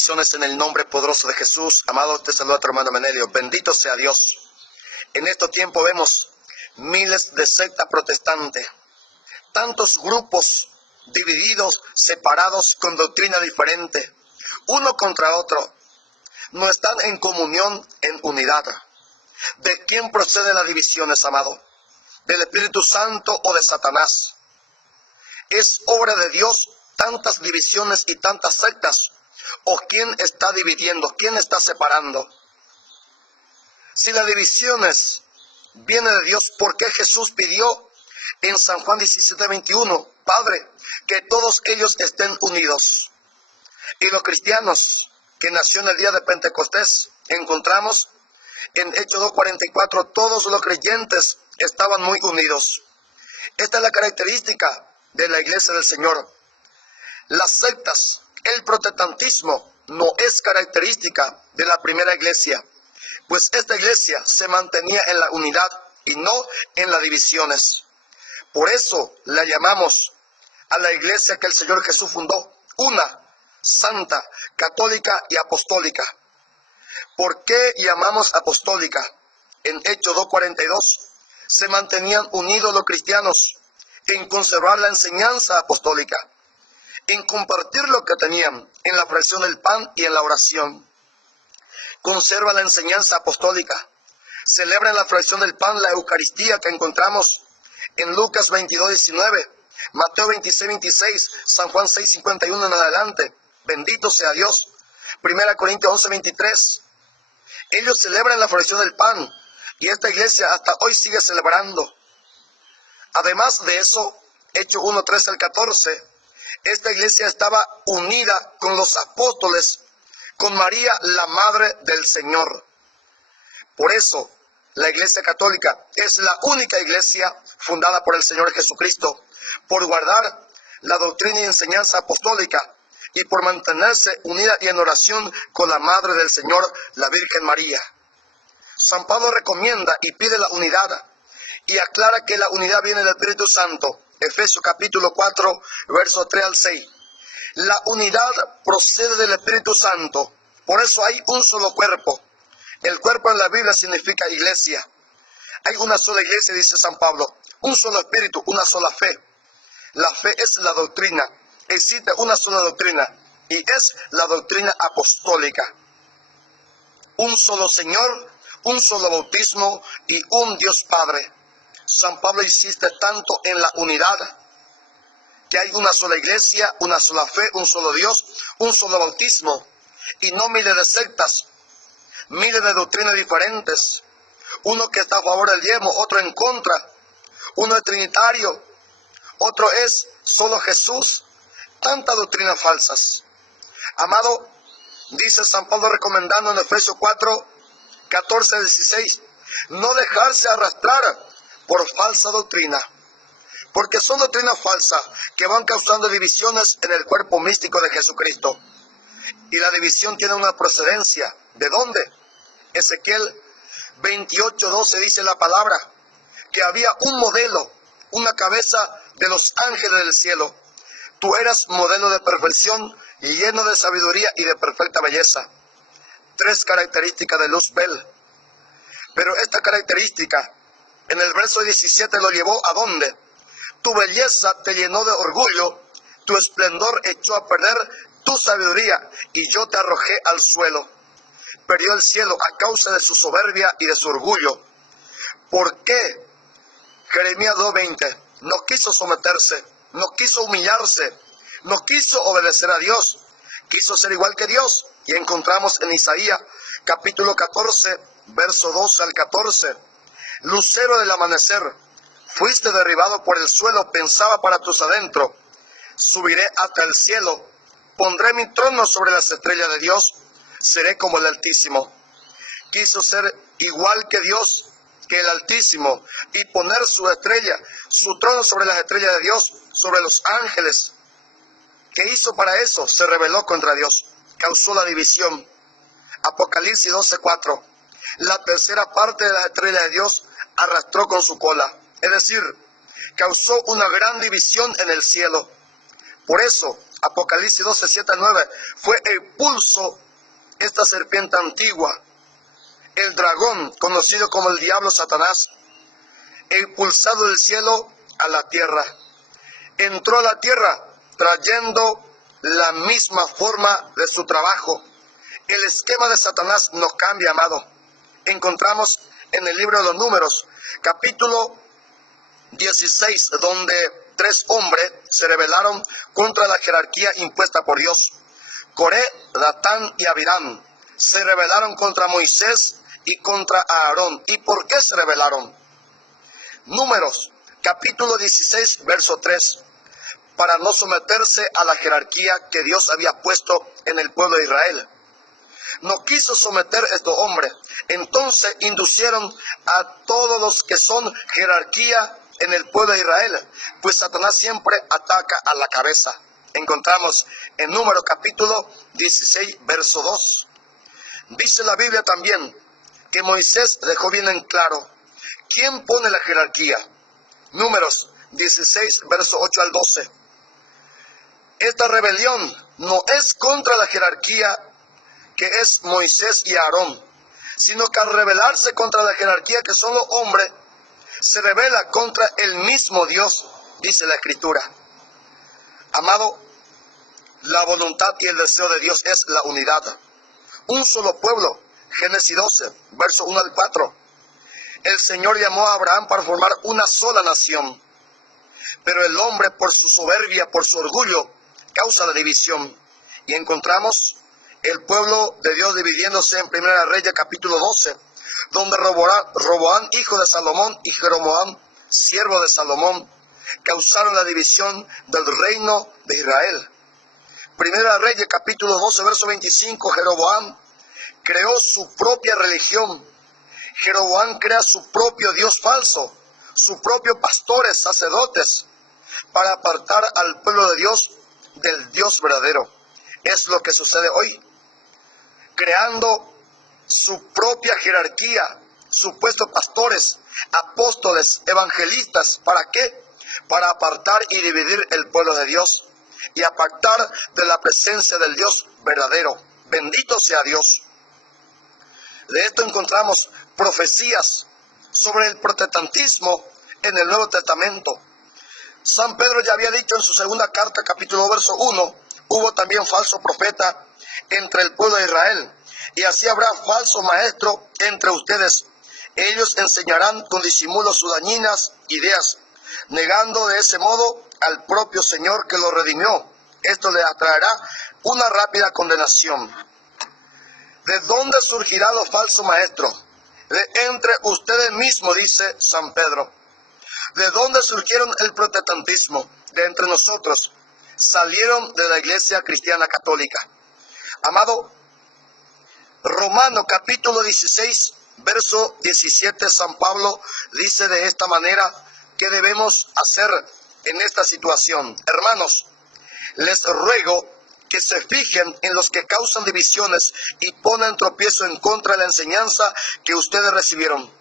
Bendiciones en el nombre poderoso de Jesús. Amado, te saluda tu hermano Menelio. Bendito sea Dios. En este tiempo vemos miles de sectas protestantes, tantos grupos divididos, separados con doctrina diferente, uno contra otro. No están en comunión, en unidad. ¿De quién proceden las divisiones, amado? ¿Del Espíritu Santo o de Satanás? ¿Es obra de Dios tantas divisiones y tantas sectas? ¿O quién está dividiendo? ¿Quién está separando? Si las divisiones vienen de Dios, ¿por qué Jesús pidió en San Juan 17:21, Padre, que todos ellos estén unidos? Y los cristianos que nació en el día de Pentecostés, encontramos en Hechos 2:44, todos los creyentes estaban muy unidos. Esta es la característica de la iglesia del Señor. Las sectas, el protestantismo no es característica de la primera iglesia, pues esta iglesia se mantenía en la unidad y no en las divisiones. Por eso la llamamos a la iglesia que el Señor Jesús fundó, una, santa, católica y apostólica. ¿Por qué llamamos apostólica? En Hechos 2:42 se mantenían unidos los cristianos en conservar la enseñanza apostólica, en compartir lo que tenían, en la fracción del pan y en la oración. Conserva la enseñanza apostólica. Celebra en la fracción del pan la Eucaristía que encontramos en Lucas 22:19, Mateo 26:26, San Juan 6:51 en adelante. Bendito sea Dios. 1 Corintios 11:23. Ellos celebran la fracción del pan y esta iglesia hasta hoy sigue celebrando. Además de eso, Hechos 1:13 al 14, esta iglesia estaba unida con los apóstoles, con María, la Madre del Señor. Por eso, la Iglesia Católica es la única iglesia fundada por el Señor Jesucristo, por guardar la doctrina y enseñanza apostólica y por mantenerse unida y en oración con la Madre del Señor, la Virgen María. San Pablo recomienda y pide la unidad y aclara que la unidad viene del Espíritu Santo. Efesios capítulo 4, versos 3 al 6. La unidad procede del Espíritu Santo. Por eso hay un solo cuerpo. El cuerpo en la Biblia significa iglesia. Hay una sola iglesia, dice San Pablo. Un solo espíritu, una sola fe. La fe es la doctrina. Existe una sola doctrina y es la doctrina apostólica. Un solo Señor, un solo bautismo y un Dios Padre. San Pablo insiste tanto en la unidad, que hay una sola iglesia, una sola fe, un solo Dios, un solo bautismo, y no miles de sectas, miles de doctrinas diferentes, uno que está a favor del diezmo, otro en contra, uno es trinitario, otro es solo Jesús, tantas doctrinas falsas. Amado, dice San Pablo recomendando en Efesios 4, 14, 16, no dejarse arrastrar por falsa doctrina, porque son doctrinas falsas que van causando divisiones en el cuerpo místico de Jesucristo. Y la división tiene una procedencia. ¿De dónde? Ezequiel 28:12 dice la palabra, que había un modelo, una cabeza de los ángeles del cielo. Tú eras modelo de perfección y lleno de sabiduría y de perfecta belleza. 3 características de Luzbel. Pero esta característica, en el verso 17 lo llevó ¿a dónde? Tu belleza te llenó de orgullo, tu esplendor echó a perder tu sabiduría, y yo te arrojé al suelo. Perdió el cielo a causa de su soberbia y de su orgullo. ¿Por qué? Jeremías 2:20, no quiso someterse, no quiso humillarse, no quiso obedecer a Dios, quiso ser igual que Dios. Y encontramos en Isaías capítulo 14, verso 12 al 14, lucero del amanecer, fuiste derribado por el suelo, pensaba para tus adentros, subiré hasta el cielo, pondré mi trono sobre las estrellas de Dios, seré como el Altísimo. Quiso ser igual que Dios, que el Altísimo, y poner su estrella, su trono sobre las estrellas de Dios, sobre los ángeles. ¿Qué hizo para eso? Se rebeló contra Dios, causó la división. Apocalipsis 12:4. La tercera parte de las estrellas de Dios arrastró con su cola, es decir, causó una gran división en el cielo. Por eso, Apocalipsis 12, 7 al 9, fue expulso esta serpiente antigua, el dragón, conocido como el diablo Satanás, expulsado del cielo a la tierra. Entró a la tierra trayendo la misma forma de su trabajo. El esquema de Satanás no cambia, amado. Encontramos en el libro de los Números, capítulo 16, donde 3 hombres se rebelaron contra la jerarquía impuesta por Dios. Coré, Datán y Abiram se rebelaron contra Moisés y contra Aarón. ¿Y por qué se rebelaron? Números, capítulo 16, verso 3. Para no someterse a la jerarquía que Dios había puesto en el pueblo de Israel. No quiso someter a estos hombres. Entonces inducieron a todos los que son jerarquía en el pueblo de Israel, pues Satanás siempre ataca a la cabeza. Encontramos en Números capítulo 16, verso 2. Dice la Biblia también que Moisés dejó bien en claro quién pone la jerarquía. Números 16, verso 8 al 12. Esta rebelión no es contra la jerarquía que es Moisés y Aarón, sino que al rebelarse contra la jerarquía que son los hombres, se rebela contra el mismo Dios, dice la Escritura. Amado, la voluntad y el deseo de Dios es la unidad. Un solo pueblo, Génesis 12, verso 1 al 4. El Señor llamó a Abraham para formar una sola nación, pero el hombre por su soberbia, por su orgullo, causa la división. Y encontramos el pueblo de Dios dividiéndose en Primera Reyes capítulo 12, donde Roboam, hijo de Salomón, y Jeroboam, siervo de Salomón, causaron la división del reino de Israel. Primera Reyes capítulo 12, verso 25, Jeroboam creó su propia religión. Jeroboam crea su propio Dios falso, sus propios pastores, sacerdotes, para apartar al pueblo de Dios del Dios verdadero. Es lo que sucede hoy, creando su propia jerarquía, supuestos pastores, apóstoles, evangelistas. ¿Para qué? Para apartar y dividir el pueblo de Dios y apartar de la presencia del Dios verdadero. Bendito sea Dios. De esto encontramos profecías sobre el protestantismo en el Nuevo Testamento. San Pedro ya había dicho en su segunda carta, capítulo verso 1, hubo también falso profeta entre el pueblo de Israel, y así habrá falso maestro entre ustedes. Ellos enseñarán con disimulo sus dañinas ideas, negando de ese modo al propio Señor que lo redimió. Esto le atraerá una rápida condenación. ¿De dónde surgirán los falsos maestros? De entre ustedes mismos, dice San Pedro. ¿De dónde surgieron el protestantismo? De entre nosotros. Salieron de la Iglesia Cristiana Católica. Amado, Romanos capítulo 16, verso 17, San Pablo dice de esta manera que debemos hacer en esta situación. Hermanos, les ruego que se fijen en los que causan divisiones y ponen tropiezo en contra de la enseñanza que ustedes recibieron.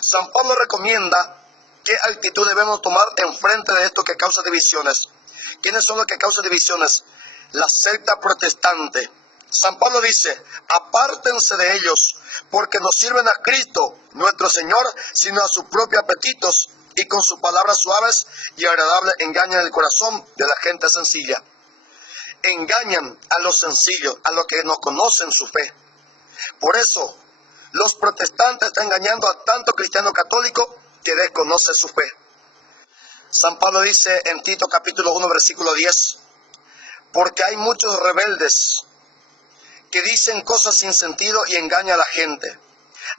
San Pablo recomienda qué actitud debemos tomar en frente de esto que causa divisiones. ¿Quiénes son los que causan divisiones? La secta protestante. San Pablo dice, apártense de ellos, porque no sirven a Cristo, nuestro Señor, sino a sus propios apetitos, y con sus palabras suaves y agradables engañan el corazón de la gente sencilla. Engañan a los sencillos, a los que no conocen su fe. Por eso, los protestantes están engañando a tanto cristiano católico que desconoce su fe. San Pablo dice en Tito capítulo 1, versículo 10, porque hay muchos rebeldes que dicen cosas sin sentido y engañan a la gente.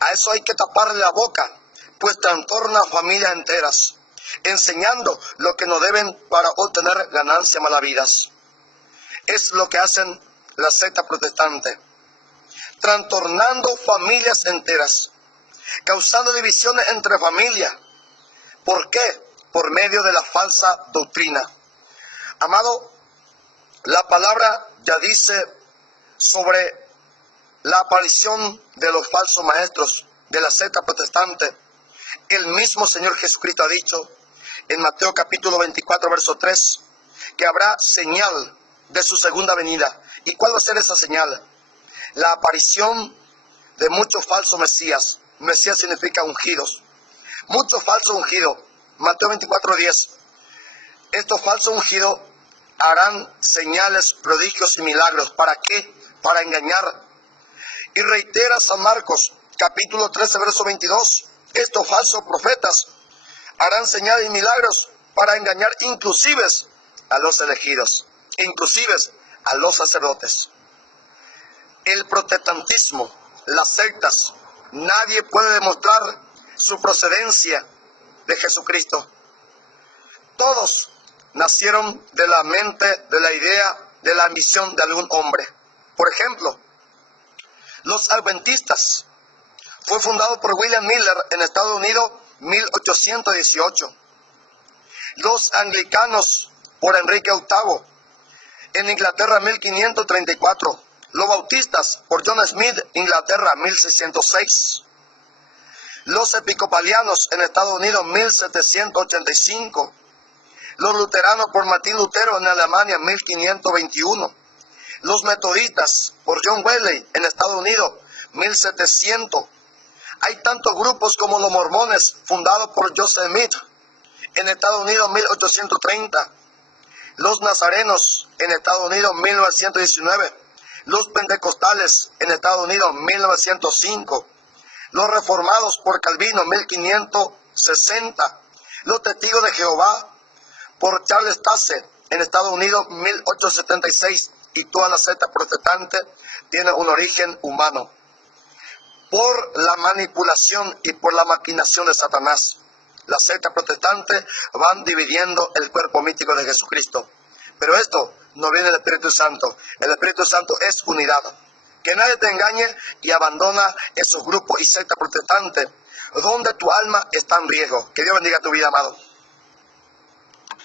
A eso hay que taparle la boca, pues trastorna familias enteras, enseñando lo que no deben para obtener ganancias malavidas. Es lo que hacen la secta protestante, trastornando familias enteras, causando divisiones entre familias. ¿Por qué? Por medio de la falsa doctrina. Amado, la palabra ya dice sobre la aparición de los falsos maestros de la secta protestante. El mismo Señor Jesucristo ha dicho en Mateo capítulo 24, verso 3, que habrá señal de su segunda venida. ¿Y cuál va a ser esa señal? La aparición de muchos falsos mesías. Mesías significa ungidos. Muchos falsos ungidos. Mateo 24:10. Estos falsos ungidos harán señales, prodigios y milagros. ¿Para qué? Para engañar. Y reitera San Marcos, capítulo 13, verso 22. Estos falsos profetas harán señales y milagros para engañar inclusive a los elegidos, inclusive a los sacerdotes. El protestantismo, las sectas, nadie puede demostrar su procedencia de Jesucristo. Todos nacieron de la mente, de la idea, de la ambición de algún hombre. Por ejemplo, los adventistas fue fundado por William Miller en Estados Unidos 1818. Los anglicanos por Enrique VIII en Inglaterra 1534. Los bautistas por John Smith, Inglaterra 1606. Los episcopalianos en Estados Unidos 1785. Los luteranos por Martín Lutero en Alemania 1521. Los metodistas por John Wesley en Estados Unidos 1700. Hay tantos grupos como los mormones fundados por Joseph Smith en Estados Unidos 1830. Los nazarenos en Estados Unidos 1919. Los pentecostales en Estados Unidos 1905. Los reformados por Calvino 1560. Los testigos de Jehová por Charles Taze en Estados Unidos 1876. Y toda la secta protestante tiene un origen humano. Por la manipulación y por la maquinación de Satanás, las sectas protestantes van dividiendo el cuerpo místico de Jesucristo. Pero esto no viene del Espíritu Santo. El Espíritu Santo es unidad. Que nadie te engañe y abandona esos grupos y sectas protestantes donde tu alma está en riesgo. Que Dios bendiga tu vida, amado.